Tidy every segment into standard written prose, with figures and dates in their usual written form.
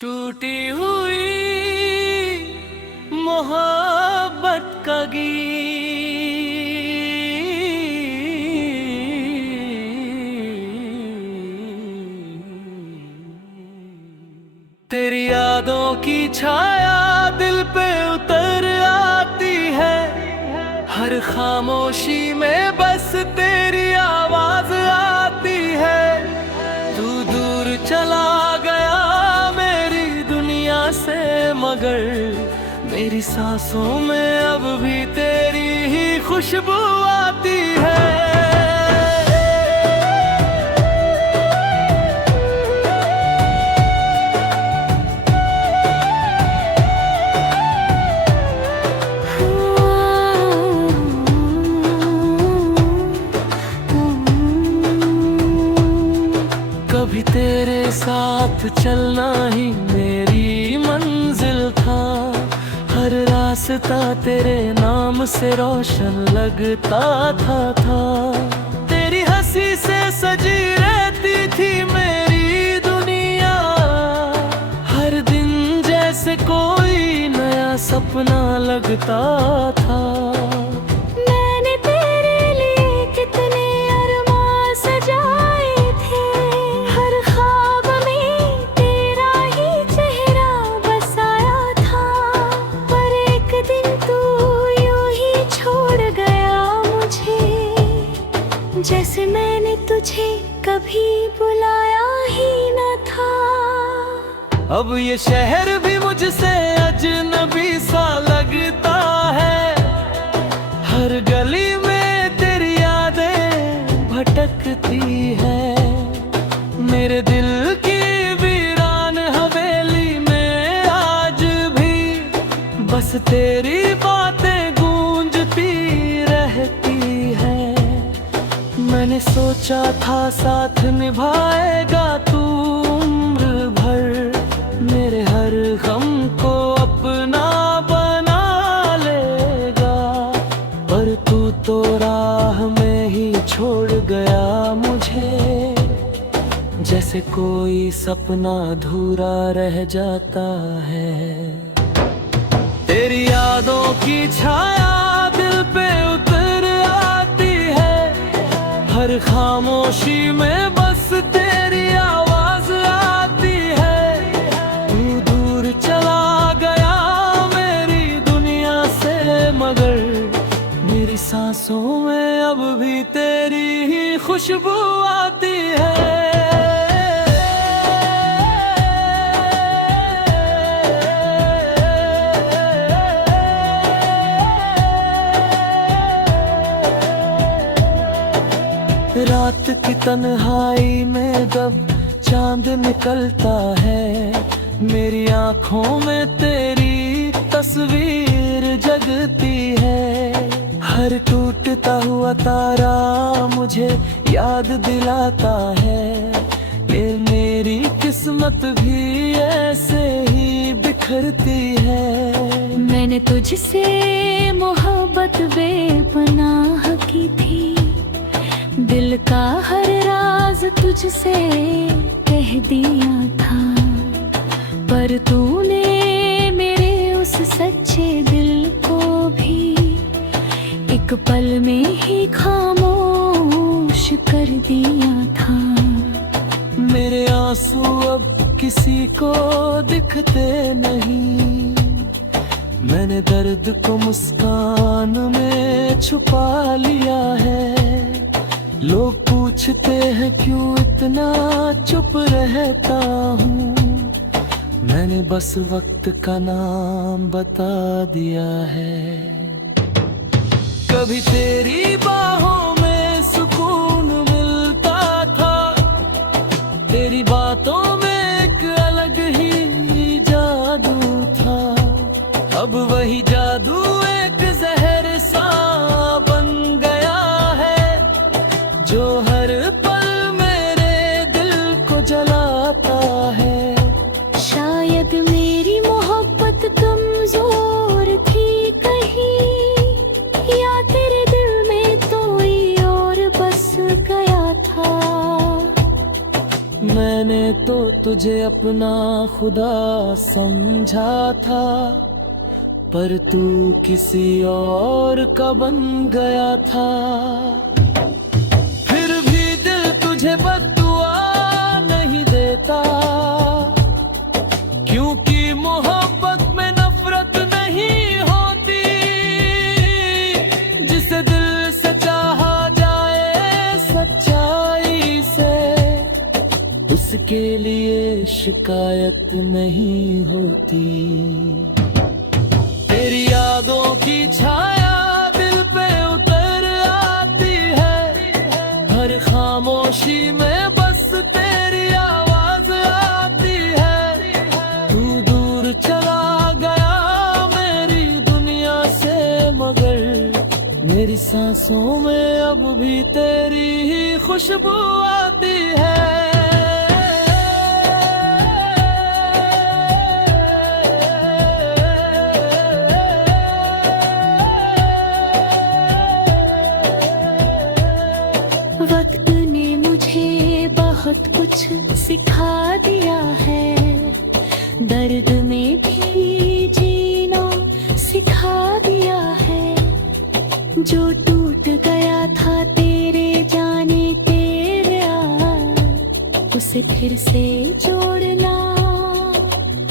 टूटी हुई मोहब्बत का गीत, तेरी यादों की छाया दिल पे उतर आती है। हर खामोशी में बस तेरी आवाज आती है। तू दूर चला गया मेरी दुनिया से, मगर मेरी सांसों में अब भी तेरी ही खुशबू आती है। कभी तेरे साथ चलना ही मेरी मंजिल था। हर रास्ता तेरे नाम से रोशन लगता था। तेरी हंसी से सजी रहती थी मेरी दुनिया। हर दिन जैसे कोई नया सपना लगता था। जैसे मैंने तुझे कभी बुलाया ही न था। अब ये शहर भी मुझसे अजनबी सा लगता है। हर गली में तेरी यादें भटकती है। मेरे दिल की वीरान हवेली में आज भी बस तेरी बातें गूंजती रहती है। मैंने सोचा था साथ निभाएगा तू उम्र भर। मेरे हर गम को अपना बना लेगा, पर तू तो राह में ही छोड़ गया मुझे। जैसे कोई सपना अधूरा रह जाता है। तेरी यादों की छाया दिल पे उतर आती है। हर खामोशी में बस तेरी आवाज आती है। तू दूर चला गया मेरी दुनिया से, मगर मेरी सांसों में अब भी तेरी ही खुशबू आती है। रात की तन्हाई में जब चांद निकलता है, मेरी आंखों में तेरी तस्वीर जगती है। हर टूटता हुआ तारा मुझे याद दिलाता है कि मेरी किस्मत भी ऐसे ही बिखरती है। मैंने तुझसे मोहब्बत बेपनाह की थी। दिल का हर राज तुझसे कह दिया था, पर तूने मेरे उस सच्चे दिल को भी एक पल में ही खामोश कर दिया था। मेरे आंसू अब किसी को दिखते नहीं। मैंने दर्द को मुस्कान में छुपा लिया है। लोग पूछते हैं क्यों इतना चुप रहता हूँ। मैंने बस वक्त का नाम बता दिया है। कभी तेरी बाहों में सुकून मिलता था। तेरी बातों में एक अलग ही जादू था। अब वही जादू एक जहर सा बन गया है, जो हर पल मेरे दिल को जलाता है। शायद मेरी मोहब्बत कमजोर थी कहीं, या तेरे दिल में कोई और बस गया था। मैंने तो तुझे अपना खुदा समझा था, पर तू किसी और का बन गया था। फिर भी दिल तुझे बद्दुआ नहीं देता, क्योंकि मोहब्बत में नफरत नहीं होती। जिसे दिल से चाहा जाए सच्चाई से, उसके लिए शिकायत नहीं होती। तेरी यादों की छाया दिल पे उतर आती है, हर खामोशी में बस तेरी आवाज आती है। तू दूर चला गया मेरी दुनिया से, मगर मेरी सांसों में अब भी तेरी ही खुशबू आती है। वक्त ने मुझे बहुत कुछ सिखा दिया है, दर्द में भी जीना सिखा दिया है। जो टूट गया था तेरे जाने तेरे उसे फिर से जोड़ना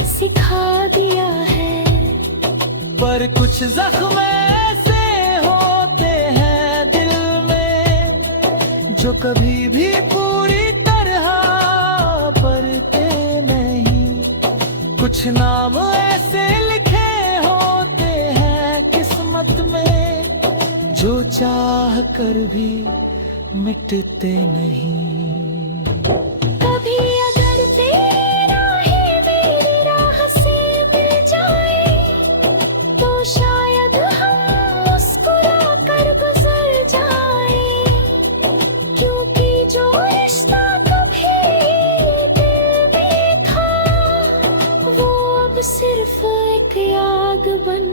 सिखा दिया है। पर कुछ जख्म ऐसे होते हैं दिल में, जो कभी भी पूरी तरह भरते नहीं। कुछ नाम ऐसे लिखे होते हैं किस्मत में, जो चाह कर भी मिटते नहीं। कभी अगर तेरा ही मेरी राह से मिल जाए, तो शायद हम मुस्कुरा कर गुजर जाए। क्योंकि जो रिश्ता कभी दिल में था, वो अब सिर्फ एक याद बन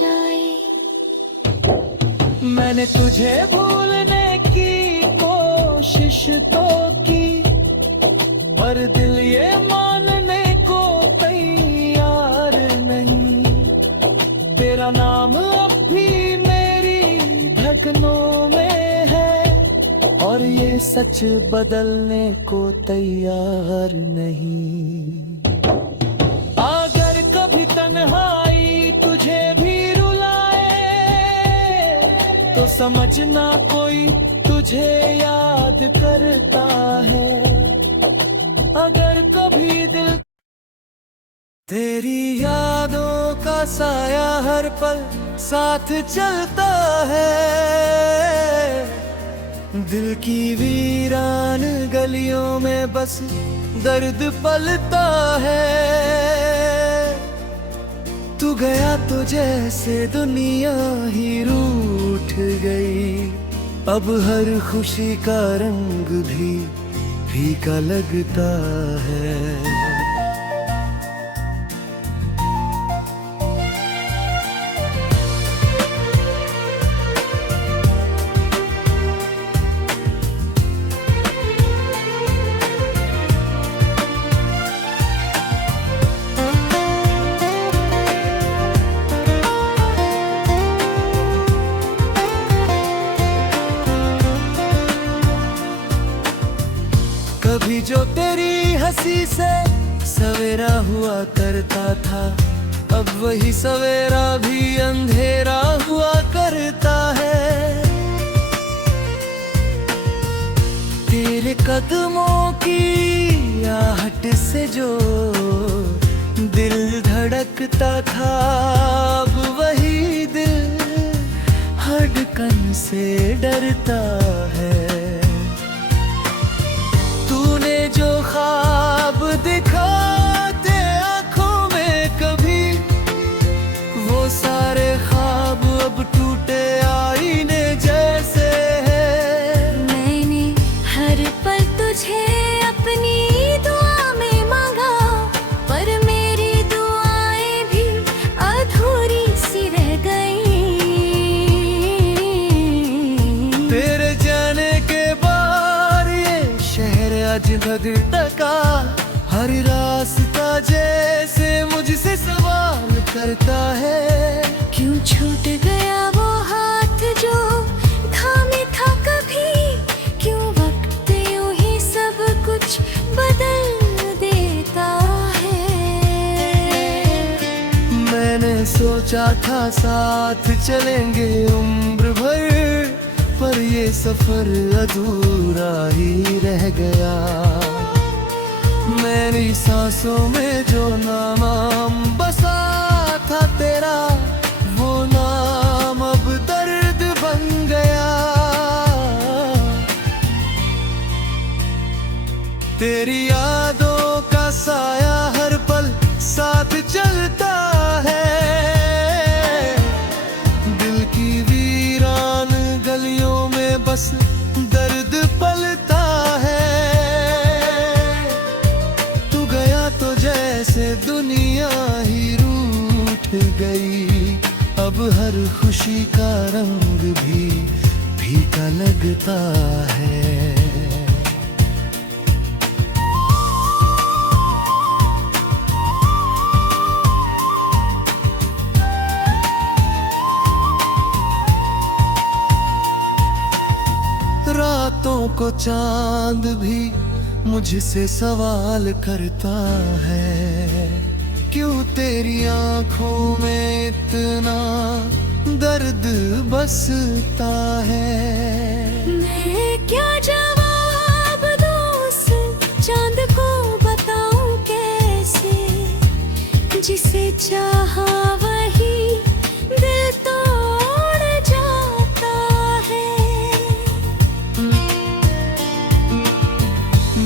जाए। मैंने तुझे भूलने की कोशिश तो की, पर दिल ये मानने को तैयार नहीं। तेरा नाम अब भी मेरी धड़कनों में है, और ये सच बदलने को तैयार नहीं। अगर कभी तन्हाई तुझे भी रुलाए, तो समझना कोई तुझे याद करता है। अगर कभी दिल तेरी यादों का साया हर पल साथ चलता है, दिल की वीरान गलियों में बस दर्द पलता है। तू गया तो जैसे दुनिया ही रूठ गई, अब हर खुशी का रंग भी फीका लगता है। कभी जो तेरी हंसी से सवेरा हुआ करता था, अब वही सवेरा भी अंधेरा हुआ करता है। तेरे कदमों की आहट से जो दिल धड़कता था, अब वही दिल धड़कन से डरता है। तूने जो ख्वाब दिखाते आँखों में कभी, वो सारे ख्वाब अब टूटे आईने जैसे हैं। मैंने हर पल तुझे अपनी दुआ में मांगा, पर मेरी दुआएं भी अधूरी सी रह गई। तेरे जाने के बाद ये शहर आज भगता का, हर करता है। क्यों छूट गया वो हाथ जो थामे था कभी, क्यों वक्त यूं ही सब कुछ बदल देता है। मैंने सोचा था साथ चलेंगे उम्र भर, पर ये सफर अधूरा ही रह गया। मेरी सांसों में जो नाम बसा था तेरा, वो नाम अब दर्द बन गया। तेरी यादों का साया हर पल साथ चलता है। दिल की वीरान गलियों में बस दर्द पलता है। तू गया तो जैसे दुनिया ही रूठ गई, अब हर खुशी का रंग भी फीका लगता है। रातों को चांद भी मुझसे सवाल करता है, क्यों तेरी आंखों में इतना दर्द बसता है। मैं क्या जवाब दूं उस चांद को, बताऊं कैसे, जिसे चाहा वही दिल तोड़ जाता है।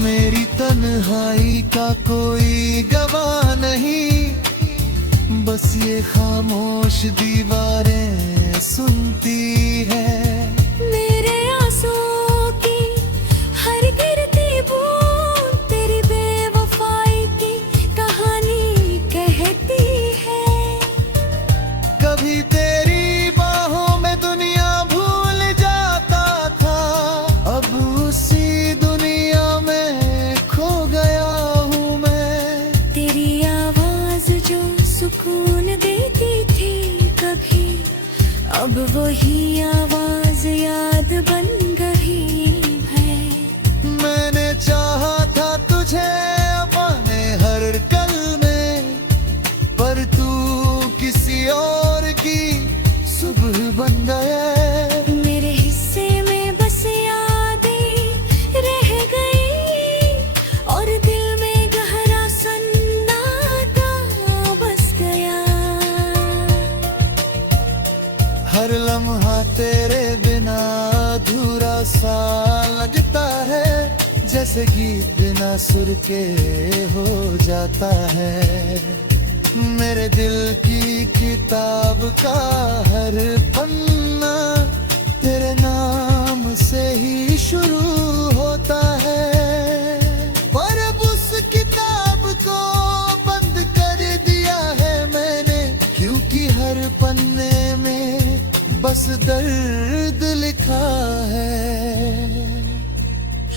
मेरी तन्हाई का कोई गवाह नहीं, बस ये खामोश दीवारें सुनती है। मेरे आंसुओं की हर गिरती बूंद तेरी बेवफाई की कहानी कहती है। कभी तेरी बाहों में दुनिया भूल जाता था, अब उसी दुनिया में खो गया हूँ मैं। तेरी आवाज जो सुकून देती थी कभी, अब वही आवाज याद बन गई है। मैंने चाहा था तुझे अपने हर कल में, पर तू किसी और की सुबह बन गए। मेरे हिस्से में बस यादें रह गई, और दिल में गहरा सन्नाटा बस गया। हर लम्हा तेरे बिना अधूरा सा लगता है, जैसे गीत बिना सुर के हो जाता है। मेरे दिल की किताब का हर पन्ना तेरे नाम से ही शुरू होता है, पर अब उस किताब को बंद कर दिया है मैंने, क्योंकि हर पन्ने में बस दर्द लिखा है।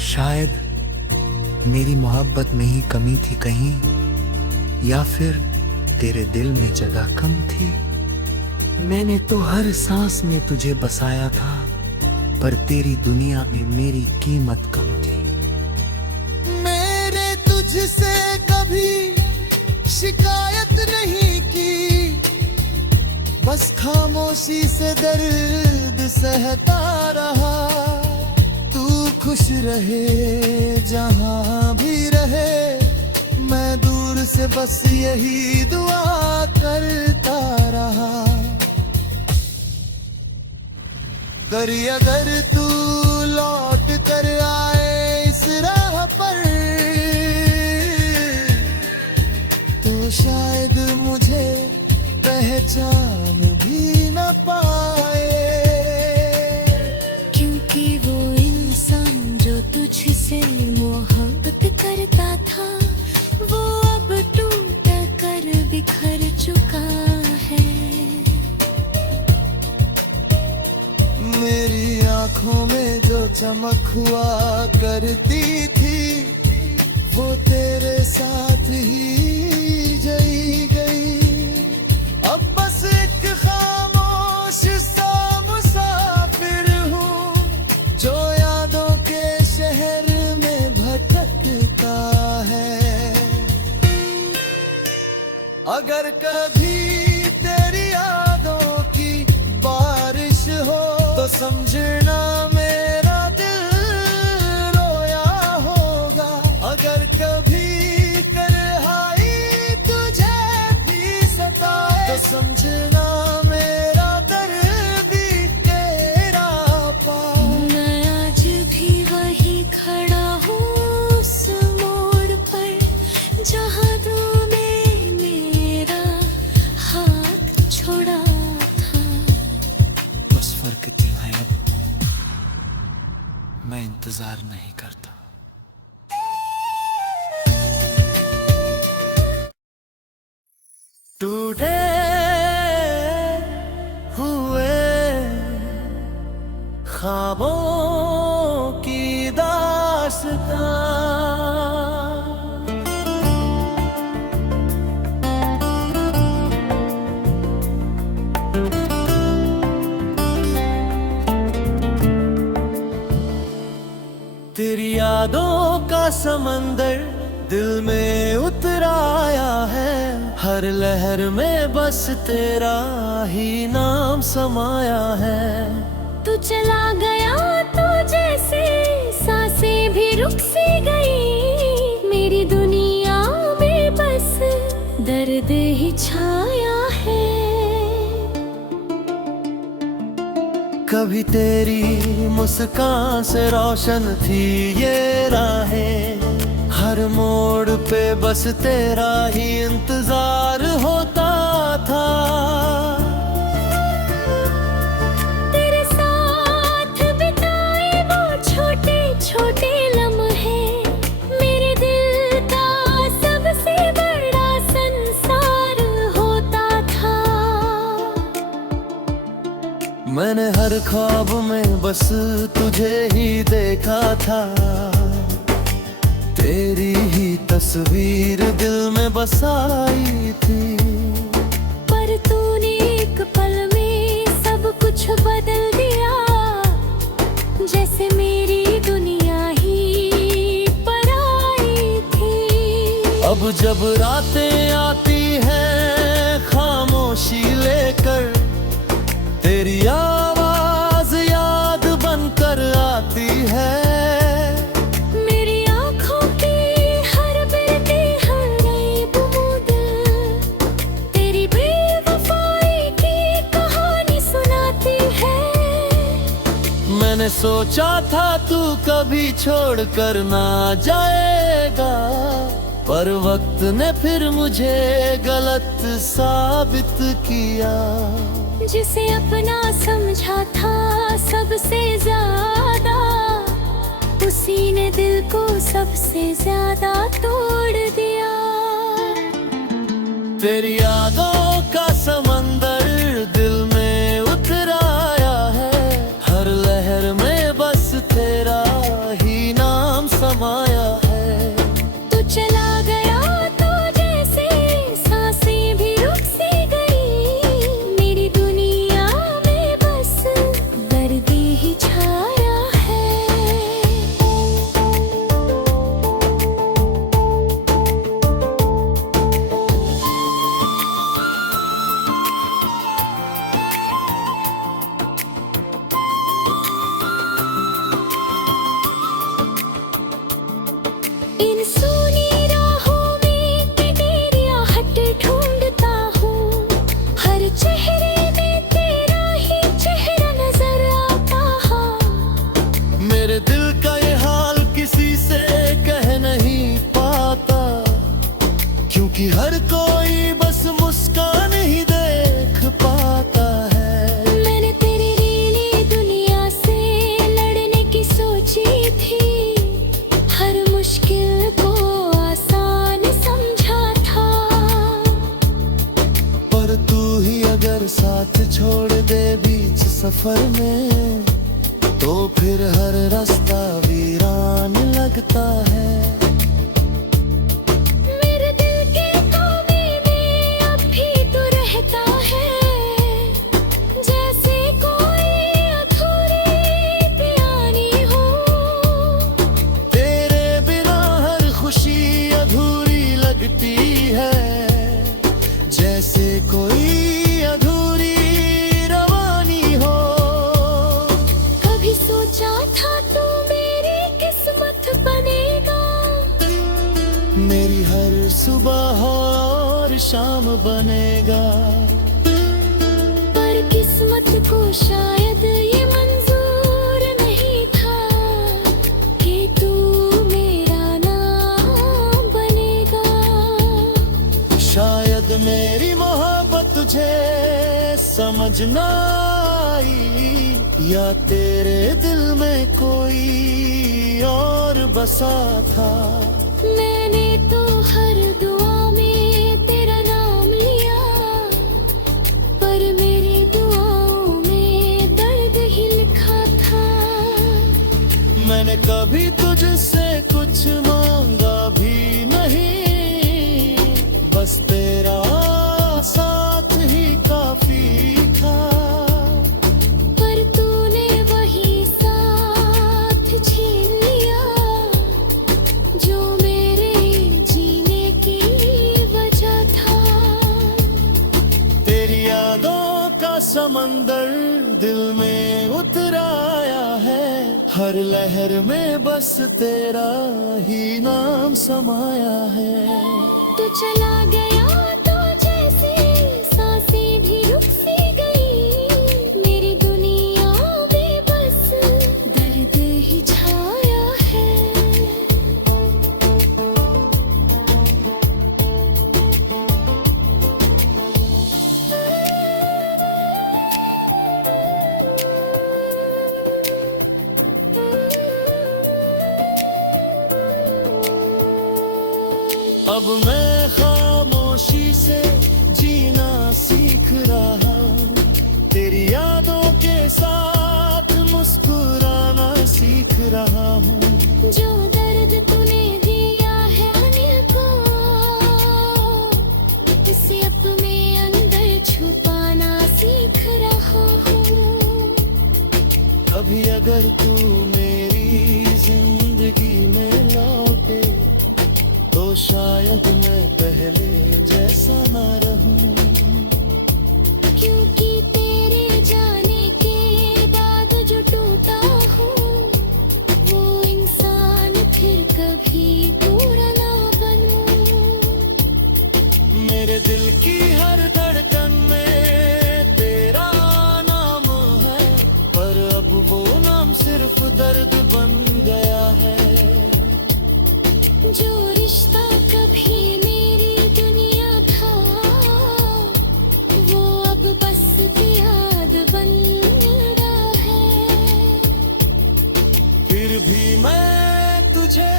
शायद मेरी मोहब्बत में ही कमी थी कहीं, या फिर तेरे दिल में जगह कम थी। मैंने तो हर सांस में तुझे बसाया था, पर तेरी दुनिया में मेरी कीमत कम थी। मैंने तुझसे कभी शिकायत नहीं की, बस खामोशी से दर्द सहता रहा। तू खुश रहे जहां भी रहे, मैं दूर से बस यही दुआ करता रहा। करी अगर तू लौट कर आए इस राह पर, तो शायद मुझे पहचान भी न पाए। क्योंकि वो इंसान जो तुझसे मोहब्बत करता था, वो अब टूट कर बिखर चुका है। मेरी आंखों में जो चमक हुआ करती थी, वो तेरे साथ ही जई गई। अगर कभी तेरी यादों की बारिश हो तो समझना मेरा दिल रोया होगा। अगर कभी तन्हाई तुझे भी सताए तो समझना मेरा दर्द भी तेरा पाए। मैं आज भी वही खड़ा हूँ उस मोड़ पर जहाँ तूने मेरा हाथ छोड़ा था। बस फर्क क्या है, अब मैं इंतजार नहीं करता। टूटे हुए ख्वाबों की दास्तां। तेरी यादों का समंदर दिल में उतर आया है। हर लहर में बस तेरा ही नाम समाया है। तू चला गया तो जैसे सांसें भी रुक सी गई। मेरी दुनिया में बस दर्द ही छाया है। कभी तेरी मुस्कान से रोशन थी ये राहें। हर मोड़ पे बस तेरा ही इंतजार होता था। तेरे साथ बिताए वो छोटे छोटे लम्हे मेरे दिल का सबसे बड़ा संसार होता था। मैंने हर ख्वाब में बस तुझे ही देखा था। तेरी ही तस्वीर दिल में बसाई थी। पर तूने एक पल में सब कुछ बदल दिया। जैसे मेरी दुनिया ही पराई थी। अब जब रातें आती हैं खामोशी लेकर, तेरी आवाज याद बनकर आती है। मेरी आँखों की हर बिरती हर नई बूंद तेरी बेवफाई की कहानी सुनाती है। मैंने सोचा था तू कभी छोड़ कर ना जाएगा, पर वक्त ने फिर मुझे गलत साबित किया। जिसे अपना समझा था सबसे ज्यादा, उसी ने दिल को सबसे ज्यादा तोड़ दिया। तेरी यादों का समंदर दिल में उतर आया है। हर लहर में बस तेरा ही नाम समाया है। तू चला गया तो जैसे सांसें भी रुक सी गई। मेरी दुनिया में बस दर्द ही छाया है। इन सूनी राहों में कि तेरी आहट ढूंढता हूँ। हर चेहरे में तेरा ही चेहरा नजर आता है। मेरे दिल का ये हाल किसी से कह नहीं पाता, क्योंकि हर कोई बस मुस्कान ही देख पाता है। मैंने तेरी नीली दुनिया से लड़ने की सोची थी। हर मुश्किल को आसान समझा था। पर तू ही अगर साथ छोड़ दे बीच सफर में, तो फिर हर रास्ता वीरान लगता है। मेरे दिल के कोने में अब भी तू रहता है। जैसे कोई अधूरी पियानी हो। तेरे बिना हर खुशी अधूरी लगती है। जैसे कोई अधूरी रवानी हो। कभी सोचा था तू मेरी किस्मत बनेगा, मेरी हर सुबह और शाम बनेगा। पर किस्मत को शायद ये मंजूर नहीं था कि तू मेरा नाम बनेगा। शायद मेरी मोहब्बत तुझे समझ ना आई, या तेरे दिल में कोई और बसा था। मैंने तो हर दुआ में तेरा नाम लिया, पर मेरी दुआओं में दर्द ही लिखा था। मैंने कभी तुझसे कुछ मांगा भी नहीं, बस तेरा साथ ही काफी था। पर तूने वही साथ छीन लिया जो मेरे जीने की वजह था। तेरी यादों का समंदर दिल में उतर आया है, हर लहर में बस तेरा ही नाम समाया है। तू चला गया तो जैसे सांसें भी रुक सी गई, मेरी दुनिया में बस दर्द ही छाया है। अब मैं खामोशी से जीना सीख रहा हूँ, तेरी यादों के साथ मुस्कुराना सीख रहा हूँ। जो दर्द तूने दिया है अनिल को, उसे अपने अंदर छुपाना सीख रहा हूँ। अभी अगर तू मेरी जिंदगी में लौटे, तो शायद मैं पहले जैसा ना रहूं। क्योंकि तेरे जाने के बाद जो टूटा हूँ, वो इंसान फिर कभी पूरा ना बनूं। मेरे दिल की हर धड़कन में तेरा नाम है, पर अब वो नाम सिर्फ दर्द बन गया है। जो रिश्ता कभी मेरी दुनिया था, वो अब बस याद बन रहा है। फिर भी मैं तुझे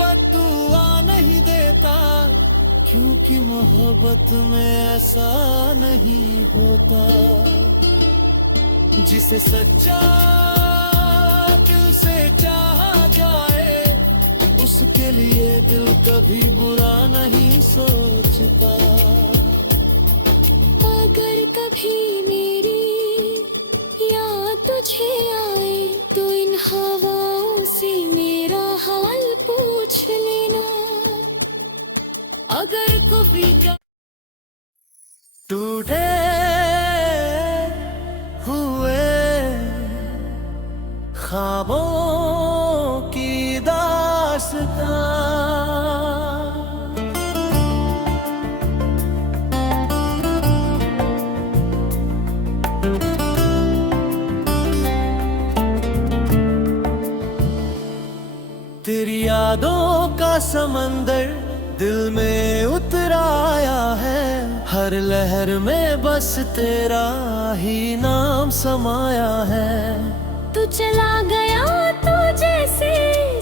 बद्दुआ नहीं देता, क्योंकि मोहब्बत में ऐसा नहीं होता। जिसे सच्चा दिल से चाहा जाए, उसके लिए दिल कभी बुरा नहीं सोचता। अगर कभी मेरी याद तुझे आए, तो इन हवाओं से मेरा हाल पूछ लेना। अगर कभी टूटे हुए ख्वाबों की दास्तां, तेरी यादों का समंदर दिल में उतर आया है, हर लहर में बस तेरा ही नाम समाया है। तू चला गया तो जैसे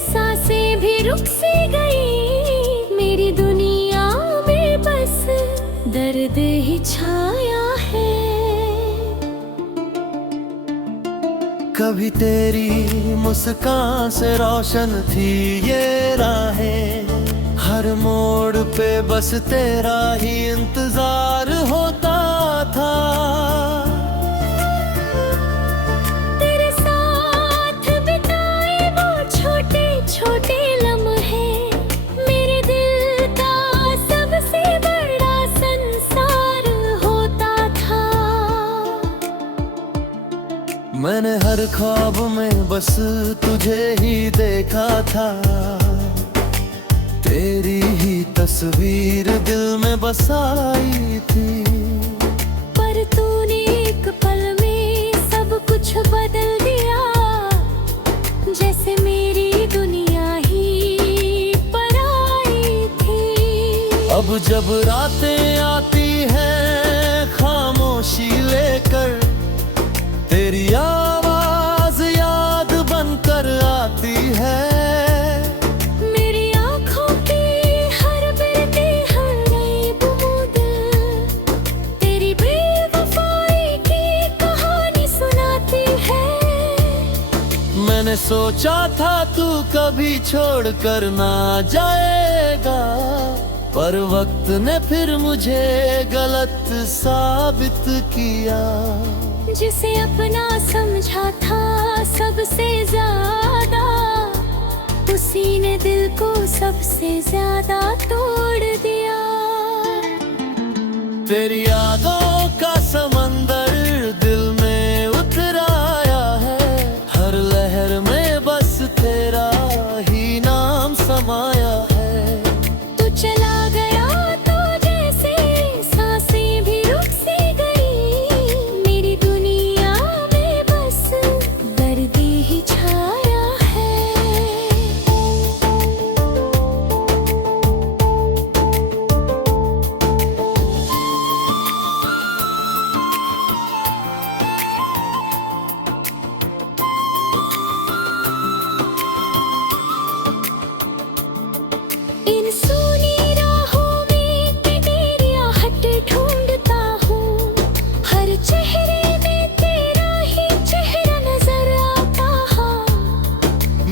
सांसें भी रुक सी गई, मेरी दुनिया में बस दर्द ही छाया है। कभी तेरी मुस्कान से रोशन थी ये राहें, हर मोड़ पे बस तेरा ही इंतजार होता था। तेरे साथ बिताए वो छोटे छोटे लम्हे, मेरे दिल का सबसे बड़ा संसार हर ख्वाब में बस तुझे ही देखा था, तेरी ही तस्वीर दिल में बसाई थी। पर तूने एक पल में सब कुछ बदल दिया, जैसे मेरी दुनिया ही पराई थी। अब जब रातें आती हैं खामोशी लेकर, तेरी आवाज याद बनकर आती है। मेरी आँखों की हर बिरती हर नई बूंद तेरी बेवफाई की कहानी सुनाती है। मैंने सोचा था तू कभी छोड़ कर ना जाएगा, पर वक्त ने फिर मुझे गलत साबित किया। जिसे अपना समझा था सबसे ज्यादा, उसी ने दिल को सबसे ज्यादा तोड़ दिया। तेरी यादों का समंदर दिल में उतर आया है, हर लहर में बस तेरा ही नाम समाया है। तू चला गया तो जैसे सांसें भी रुक सी गई, मेरी दुनिया में बस दर्द ही छाया है। इन सूनी राहों में कि तेरी आहट ढूंढता हूँ, हर चेहरे में तेरा ही चेहरा नजर आता है।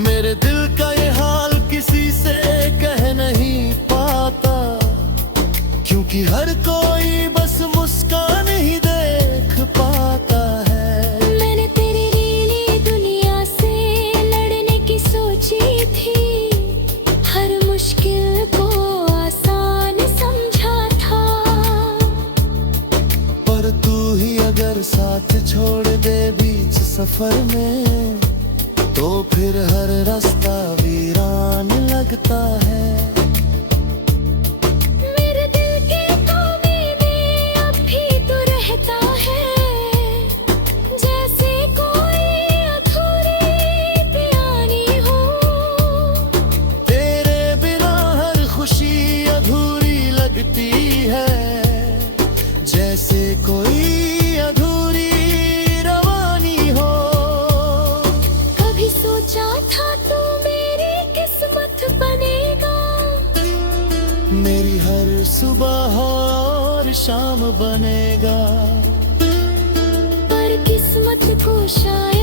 मेरे दिल का ये हाल किसी से कह नहीं पाता, क्योंकि हर कोई बस मुस्कान ही देख पाता है। मैंने तेरी नीली दुनिया से लड़ने की सोची थी, हर मुश्किल को आसान समझा था। पर तू ही अगर साथ छोड़ दे बीच सफर में, तो फिर हर रास्ता वीरान लगता है। मेरे दिल के कोने में अब भी तू रहता है, जैसे कोई अधूरी पियानी हो। तेरे बिना हर खुशी अधूरी लगती है, जैसे कोई अधूरी रवानी हो। कभी सोचा था तू मेरी किस्मत बनेगा, मेरी हर सुबह और शाम बनेगा। पर किस्मत को शायद